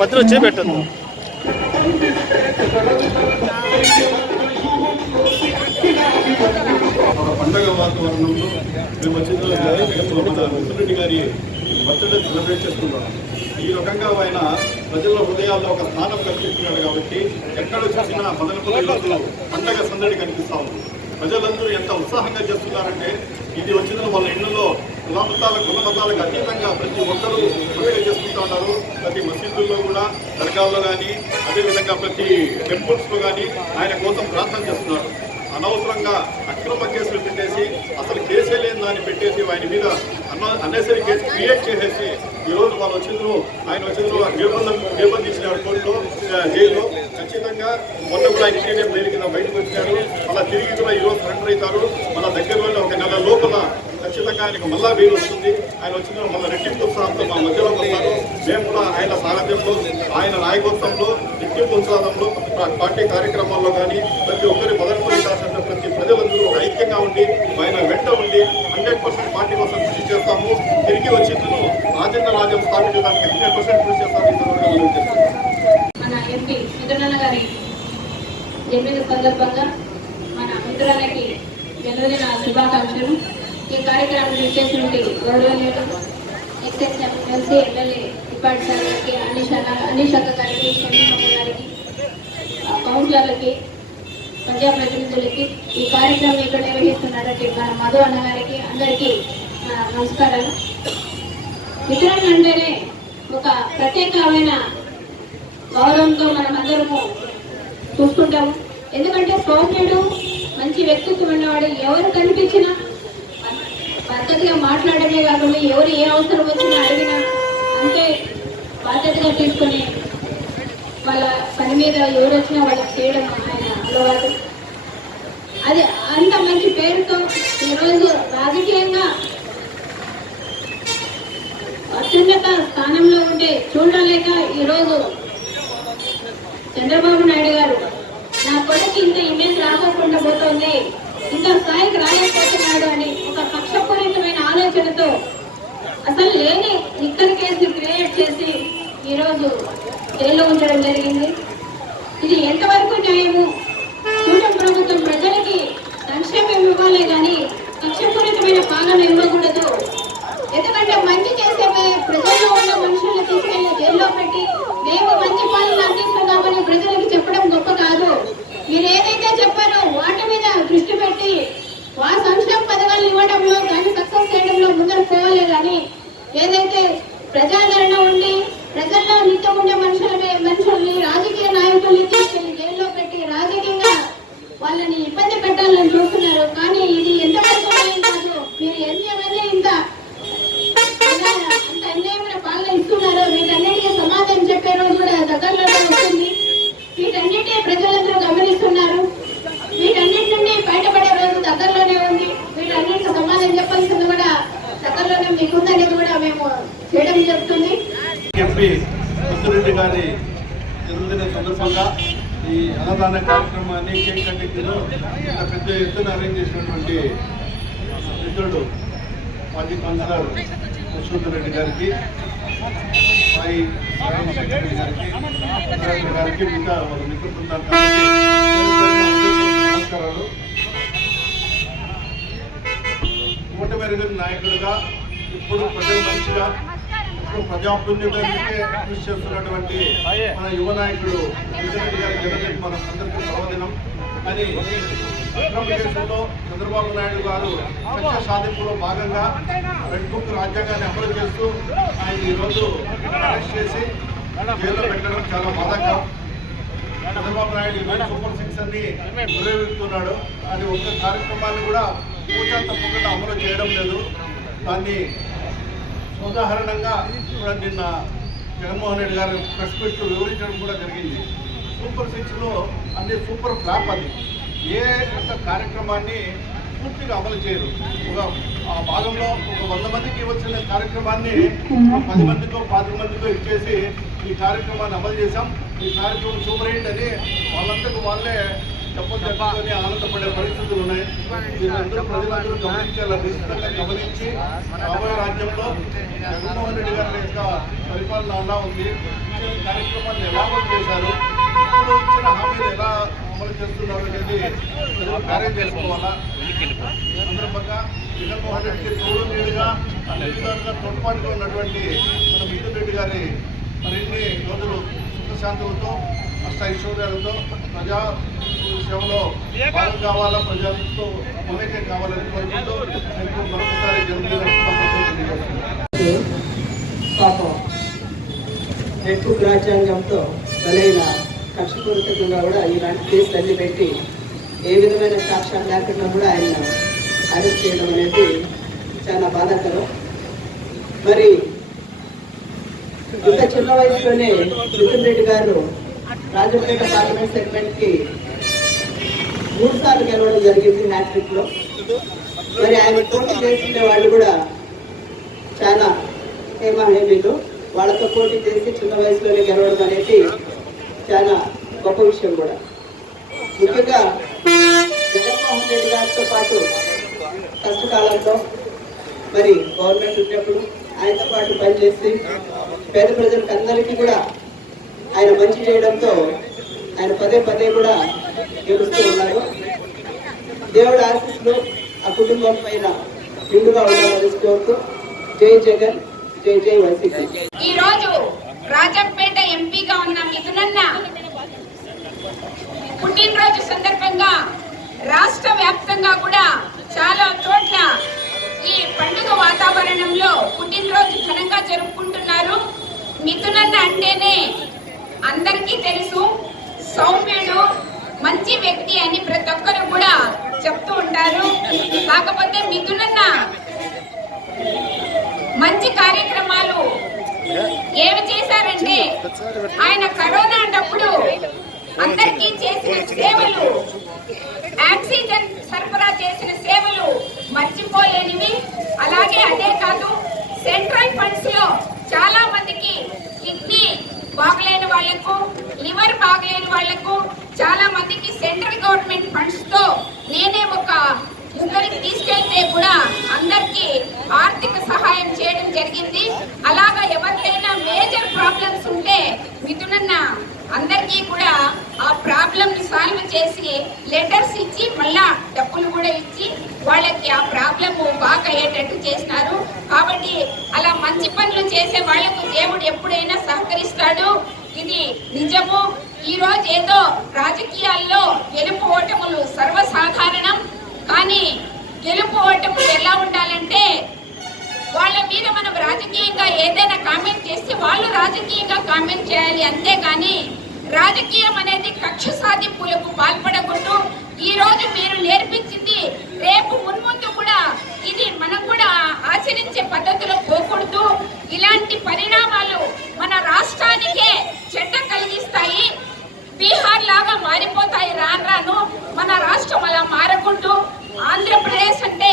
మధ్యలో చేపెట్టదు ఒక పండగ వాతావరణంలో మేము వచ్చిన ముసరెడ్డి గారి బర్త్డే సెలబ్రేట్ చేసుకుంటాం ఈ రకంగా ఆయన ప్రజల హృదయాల్లో ఒక స్థానం కల్పిస్తున్నాడు కాబట్టి ఎక్కడ చూసినా మదనపల్లిలో పండగ సందడి కనిపిస్తా ఉంది ప్రజలందరూ ఎంత ఉత్సాహంగా చేస్తున్నారంటే ఇది వచ్చిన వాళ్ళ ఇళ్ళలో కులమతాల గుణమతాలకు అతీతంగా ప్రతి ఒక్కరూ పండుగ చేసుకుంటూ ఉన్నారు. ప్రతి మసీదుల్లో కూడా దర్గాల్లో కానీ అదేవిధంగా ప్రతి టెంపుల్స్లో కానీ ఆయన కోసం ప్రార్థన చేస్తున్నారు. అనవసరంగా అక్రమ కేసులు పెట్టేసి అసలు కేసే లేని దాన్ని పెట్టేసి ఆయన మీద అన్న అన్నెసరీ కేసు క్రియేట్ చేసేసి ఈరోజు వాళ్ళు వచ్చిందో ఆయన వచ్చిందో నిర్బంధం నిర్బంధించిన కోర్టులో జైల్లో. ఖచ్చితంగా మొన్న కూడా ఆయన సీనియర్ జైలు కింద బయటకు వచ్చారు అలా తిరిగి కూడా ఈరోజు సరెండర్ అవుతారు మన దగ్గరలోనే ఒక నెల లోపల ఖచ్చితంగా ఆయనకు మళ్ళా బెయిల్ వస్తుంది. ఆయన వచ్చిన మళ్ళీ రెట్టింపు ఉత్సాహంతో మా మధ్యలో వస్తారు. మేము కూడా ఆయన సారథ్యంలో ఆయన నాయకత్వంలో రెట్టింపు ఉత్సాహంలో పార్టీ కార్యక్రమాల్లో కానీ ప్రతి ఒక్కరి మొదటి శాసన ప్రతి ప్రజలందరూ ఒక ఐక్యంగా ఉండి ఆయన వెంట ఉండి హండ్రెడ్ పర్సెంట్ పార్టీ కోసం కృషి చేస్తాము. తిరిగి వచ్చిందను రాజేంద్ర రాజ్యం స్థాపించడానికి హండ్రెడ్ పర్సెంట్ కృషి చేస్తాము ఎంపీ జన్మదిన సందర్భంగా మన మిత్రులకి జన్మదిన శుభాకాంక్షలు. ఈ కార్యక్రమం చేసినటువంటి గౌరవనీయులు ఎక్సెప్షన్ ఎమ్మెల్సీ ఎమ్మెల్యే ఇప్పాటి సార్ గారికి అనీష్ అన్న అనీష్ అక్క గారికి గారికి కౌన్సిలర్లకి పంజాబ్ ప్రతినిధులకి ఈ కార్యక్రమం ఇక్కడ నిర్వహిస్తున్నటువంటి మన మధు అన్నగారికి అందరికీ నమస్కారం నమస్కారాలు. మిత్రులు అంటేనే ఒక ప్రత్యేకమైన గౌరవంతో మనం అందరము చూసుకుంటాము ఎందుకంటే సౌమ్యుడు మంచి వ్యక్తిత్వం ఉన్నవాడు ఎవరు కనిపించినా పద్ధతిగా మాట్లాడమే కాకుండా ఎవరు ఏ అవసరం వచ్చినా అడిగినా అంతే బాధ్యతగా తీసుకొని వాళ్ళ పని మీద ఎవరు వచ్చినా వాళ్ళకి చేయడం ఆయన అది అంత మంచి పేరుతో ఈరోజు రాజకీయంగా అత్యున్నత స్థానంలో ఉంటే చూడలేక ఈరోజు చంద్రబాబు నాయుడు గారు నా కొడుకు ఇంత ఇమేజ్ రాకోకుండా పోతోంది. ఇంత స్థాయికి రాలేకపోతున్నాడు అని ఒక పక్షపూరితమైన ఆలోచనతో అసలు లేని నిక్కల కేసు క్రియేట్ చేసి ఈరోజు జైల్లో ఉంచడం జరిగింది. ఇది ఎంతవరకు న్యాయము కూటమి ప్రభుత్వం ప్రజలకి సంక్షేమం ఇవ్వాలే కానీ పక్షపూరితమైన పాలన ఇవ్వకూడదు. ఎందుకంటే మంచి చేసే ప్రజల్లో ఉన్న మనుషులను తీసుకెళ్ళి జైల్లో పెట్టి మేము మంచి పాలన అందిస్తున్నామని ప్రజలకు చెప్పడం గొప్ప కాదు. మీరు ఏదైతే చెప్పారో వాటి మీద దృష్టి పెట్టి వా సంక్షేమ పథకాలు ఇవ్వడంలో దాన్ని సక్సెస్ చేయడంలో ముందర పోవాలి కానీ ఏదైతే ప్రజాదరణ ఉండి ప్రజల్లో నిత్యం ఉండే మనుషుల మనుషుల్ని రాజకీయ నాయకుల్ని తీసుకెళ్ళి జైల్లో పెట్టి రాజకీయంగా వాళ్ళని ఇబ్బంది పెట్టాలని చూస్తున్నారు కానీ ఇది ఎంతవరకు న్యాయం కాదు మీరు ఎంతమంది ఇంత ఇలా అంత అన్యాయమైన పాలన ఇస్తున్నారో వీటన్నిటికీ సమాధానం చెప్పే రోజు కూడా దగ్గరలోనే వస్తుంది వీటన్నిటి ప్రజలందరూ గమనిస్తున్నారు వీటన్నిటి నుండి బయటపడే రోజు దగ్గరలోనే ఉంది వీటన్నిటికి సమాధానం చెప్పాల్సింది కూడా దగ్గరలోనే మీకుందనేది కూడా మేము చేయడం జరుగుతుంది ఎంపీ ముద్దురెడ్డి గారి జన్మదిన సందర్భంగా ఈ అన్నదాన కార్యక్రమాన్ని కేక్ కటింగ్ను ఇంత పెద్ద ఎత్తున అరేంజ్ చేసినటువంటి మిత్రుడు మాజీ కౌన్సిలర్ యశ్వంత్ రెడ్డి గారికి సాయి సాయి గారికి గారికి మిగతా వాళ్ళ మిత్ర బృందానికి నమస్కారాలు. ఓటమెరుగని నాయకుడిగా ఇప్పుడు ప్రజల మనిషిగా ఇప్పుడు కృషి చేస్తున్నటువంటి మన యువ నాయకుడు విజయరెడ్డి గారి జగన్ మన అందరికీ పర్వదినం అని అక్రమ చంద్రబాబు నాయుడు గారు కక్ష సాధింపులో భాగంగా రెడ్ బుక్ రాజ్యాంగాన్ని అమలు చేస్తూ ఆయన ఈరోజు అరెస్ట్ చేసి జైల్లో పెట్టడం చాలా బాధాకరం. చంద్రబాబు నాయుడు సూపర్ సిక్స్ అన్ని నిర్వహిస్తున్నాడు అది ఒక్క కార్యక్రమాన్ని కూడా పూజా తప్పకుండా అమలు చేయడం లేదు. దాన్ని ఉదాహరణంగా కూడా నిన్న జగన్మోహన్ రెడ్డి గారు ప్రెస్ మీట్ వివరించడం కూడా జరిగింది. సూపర్ సిక్స్లో అన్ని సూపర్ ఫ్లాప్ అది. ఏ ఒక్క కార్యక్రమాన్ని పూర్తిగా అమలు చేయరు. ఒక ఆ భాగంలో ఒక వంద మందికి ఇవ్వాల్సిన కార్యక్రమాన్ని పది మందితో పాతిక మందితో ఇచ్చేసి ఈ కార్యక్రమాన్ని అమలు చేశాం. ఈ కార్యక్రమం సూపర్ హిట్ అని వాళ్ళంతకు వాళ్ళే తప్పని ఆనందపడే పరిస్థితులు ఉన్నాయి. దీనందరూ ప్రజలందరూ గమనించాలా? నిశ్చితంగా గమనించి రాబోయే రాజ్యంలో జగన్మోహన్ రెడ్డి గారి యొక్క పరిపాలన అలా ఉంది? కార్యక్రమాన్ని ఎలా అమలు చేశారు? ఇప్పుడు ఇచ్చిన హామీలు ఎలా అమలు చేస్తున్నారు అనేది కార్యం చేసుకోవాలా? సందర్భంగా జగన్మోహన్ రెడ్డికి తోడు నీడుగా అన్ని విధాలుగా తోడ్పాటుగా ఉన్నటువంటి మన మిథున్ రెడ్డి గారి మరిన్ని రోజులు సుఖశాంతులతో అష్ట ఐశ్వర్యాలతో ప్రజా విషయంలో భాగం కావాలా ప్రజలతో మమేకం కావాలని కోరుకుంటూ మరొకసారి పాపం రెడ్ రాజ్యాంగంతో బలైన కక్షపూరితంగా కూడా ఇలాంటి కేసులు అన్ని పెట్టి ఏ విధమైన సాక్ష్యాలు లేకుండా కూడా ఆయన అరెస్ట్ చేయడం అనేది చాలా బాధాకరం. మరి ఇంత చిన్న వయసులోనే మిథున్ రెడ్డి గారు రాజపేట పార్లమెంట్ సెగ్మెంట్కి మూడు సార్లు గెలవడం జరిగింది హ్యాట్రిక్లో మరి ఆయన పోటీ చేసిన వాళ్ళు కూడా చాలా హేమహేమీలు. వాళ్ళతో పోటీ చేసి చిన్న వయసులోనే గెలవడం అనేది చాలా గొప్ప విషయం కూడా. ముఖ్యంగా జగన్మోహన్ రెడ్డి గారితో పాటు కష్టకాలంలో మరి గవర్నమెంట్ ఉన్నప్పుడు ఆయనతో పాటు పనిచేసి పేద ప్రజలకు అందరికీ కూడా ఆయన మంచి చేయడంతో ఆయన పదే పదే కూడా గెలుస్తూ ఉన్నారు. దేవుడు ఆశీస్సులు ఆ కుటుంబం పైన నిండుగా ఉండాలని కోరుతూ జై జగన్ జై జై వైసీపీ. ఈ రోజు రాజంపేట ఎంపీగా ఉన్న మిథునన్న పుట్టినరోజు సందర్భంగా రాష్ట్ర వ్యాప్తంగా కూడా చాలా చోట్ల ఈ పండుగ వాతావరణంలో పుట్టినరోజు ఘనంగా జరుపుకుంటున్నారు. మిథునన్న అంటేనే అందరికీ తెలుసు. సౌమ్యుడు మంచి వ్యక్తి అని ప్రతి ఒక్కరు కూడా చెప్తూ ఉంటారు. కాకపోతే మిథునన్న మంచి కార్యక్రమాలు ఏమి చేశారంటే ఆయన కరోనా అన్నప్పుడు అందరికీ చేసిన సేవలు ఆక్సిజన్ సరఫరా చేసిన సేవలు మర్చిపోలేనివి. అలాగే అదే కాదు సెంట్రల్ ఫండ్స్లో చాలా మందికి కిడ్నీ బాగలేని వాళ్ళకు వాళ్ళకు చాలా మందికి సెంట్రల్ గవర్నమెంట్ ఫండ్స్తో నేనే ఒక ముగ్గురికి తీసుకెళ్తే కూడా అందరికి ఆర్థిక సహాయం చేయడం జరిగింది. అలాగా ఎవరికైనా మేజర్ ప్రాబ్లమ్స్ ఉంటే మిథునన్న అందరికీ కూడా ఆ ప్రాబ్లమ్ని సాల్వ్ చేసి లెటర్స్ ఇచ్చి మళ్ళా డబ్బులు కూడా ఇచ్చి వాళ్ళకి ఆ ప్రాబ్లం బాగా అయ్యేటట్టు చేసినారు. కాబట్టి అలా మంచి పనులు చేసే వాళ్ళకు దేవుడు ఎప్పుడైనా సహకరిస్తాడు. ఇది నిజము. ఈ రోజు ఏదో రాజకీయాల్లో గెలుపు ఓటములు సర్వసాధారణం. కానీ గెలుపు ఓటములు ఎలా ఉండాలంటే వాళ్ళ మీద మనం రాజకీయంగా ఏదైనా కామెంట్ చేస్తే వాళ్ళు రాజకీయంగా కామెంట్ చేయాలి. అంతేగాని రాజకీయం అనేది కక్ష సాధింపులకు పాల్పడకూడదు ఈ రోజు మీరు నేర్పించింది రేపు మున్ముందు కూడా ఇది మనం కూడా ఆచరించే పద్ధతిలో పోకూడదు. ఇలాంటి పరిణామాలు మన రాష్ట్రానికే చెడ్డ కలిగిస్తాయి బీహార్ లాగా మారిపోతాయి రాను రాను మన రాష్ట్రం అలా మారకూడదు ఆంధ్రప్రదేశ్ అంటే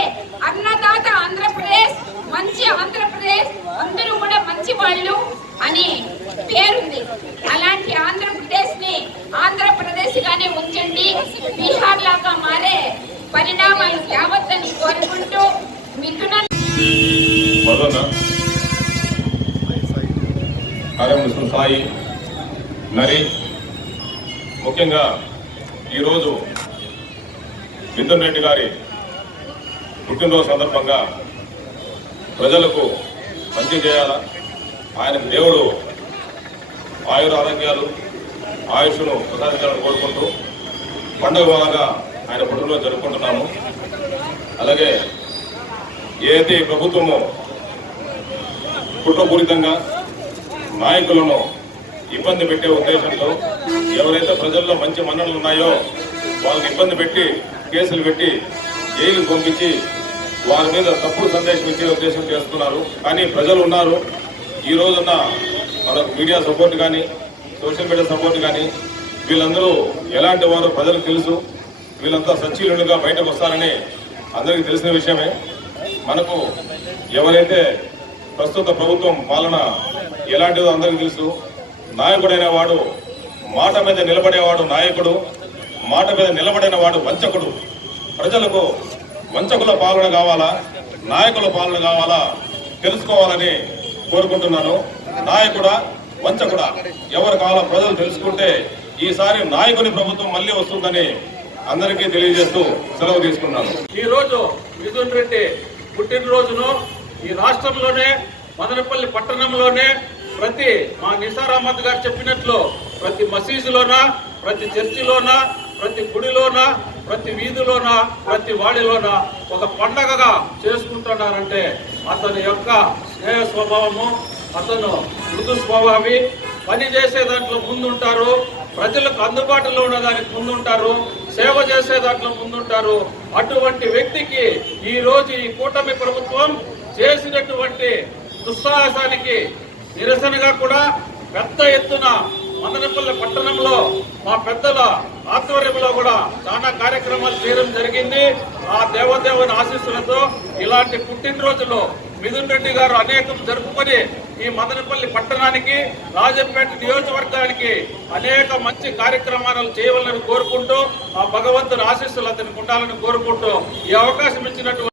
అన్నదాత ఆంధ్రప్రదేశ్ మంచి ఆంధ్రప్రదేశ్ అందరూ కూడా అని పేరుంది. అలాంటి ఆంధ్రప్రదేశ్ని ఆంధ్రప్రదేశ్ గానే ఉంచండి. బీహార్ లాగా మారే పరిణామాలు యావత్తని కోరుకుంటూ మిథున సాయి నరి ముఖ్యంగా ఈరోజు మిథున్ రెడ్డి గారి పుట్టినరోజు సందర్భంగా ప్రజలకు మంచి చేయాలా? ఆయనకు దేవుడు ఆయుర ఆరోగ్యాలు ఆయుష్ను ప్రసాదించాలని కోరుకుంటూ పండుగ బాగా ఆయన పుట్టినరోజు జరుపుకుంటున్నాము. అలాగే ఏదైతే ప్రభుత్వము కుట్రపూరితంగా నాయకులను ఇబ్బంది పెట్టే ఉద్దేశంతో ఎవరైతే ప్రజల్లో మంచి మన్ననలు ఉన్నాయో వాళ్ళకి ఇబ్బంది పెట్టి కేసులు పెట్టి జైలు పంపించి వారి మీద తప్పుడు సందేశం ఇచ్చే ఉద్దేశం చేస్తున్నారు. కానీ ప్రజలు ఉన్నారు. ఈ రోజున్న మనకు మీడియా సపోర్ట్ కానీ సోషల్ మీడియా సపోర్ట్ కానీ వీళ్ళందరూ ఎలాంటి వారు ప్రజలకు తెలుసు? వీళ్ళంతా సచ్చీలుగా బయటకు వస్తారని అందరికీ తెలిసిన విషయమే. మనకు ఎవరైతే ప్రస్తుత ప్రభుత్వం పాలన ఎలాంటిదో అందరికీ తెలుసు. నాయకుడైన వాడు మాట మీద నిలబడేవాడు నాయకుడు మాట మీద నిలబడిన వాడు వంచకుడు. ప్రజలకు వంచకుల పాలన కావాలా? నాయకుల పాలన కావాలా? తెలుసుకోవాలని కోరుకుంటున్నాను. నాయకుడా వంచకుడా ఎవరు కావాలో ప్రజలు తెలుసుకుంటే ఈసారి నాయకుని ప్రభుత్వం మళ్ళీ వస్తుందని అందరికీ తెలియజేస్తూ సెలవు తీసుకున్నాను. ఈ రోజు మిథున్ రెడ్డి పుట్టినరోజును ఈ రాష్ట్రంలోనే మదనపల్లి పట్టణంలోనే ప్రతి మా నిసార్ అహ్మద్ గారు చెప్పినట్లు ప్రతి మసీదులోన ప్రతి చర్చిలోన ప్రతి గుడిలోన ప్రతి వీధిలోన ప్రతి వాడిలోన ఒక పండగగా చేసుకుంటున్నారంటే అతని యొక్క స్నేహ స్వభావము అతను మృదు స్వభావి పని చేసే దాంట్లో ముందుంటారు ప్రజలకు అందుబాటులో ఉన్న దానికి ముందుంటారు సేవ చేసే దాంట్లో ముందుంటారు. అటువంటి వ్యక్తికి ఈరోజు ఈ కూటమి ప్రభుత్వం చేసినటువంటి దుస్సాహసానికి నిరసనగా కూడా పెద్ద ఎత్తున మదనపల్లె పట్టణంలో మా పెద్దల ఆధ్వర్యంలో కూడా చాలా కార్యక్రమాలు చేయడం జరిగింది. ఆ దేవదేవుని ఆశీస్సులతో ఇలాంటి పుట్టినరోజులో మిథున్ రెడ్డి గారు అనేకం జరుపుకొని ఈ మదనపల్లి పట్టణానికి రాజంపేట నియోజకవర్గానికి అనేక మంచి కార్యక్రమాలు చేయవాలని కోరుకుంటూ ఆ భగవంతుని ఆశీస్సులు అతనికి ఉండాలని కోరుకుంటూ ఈ అవకాశం ఇచ్చినటువంటి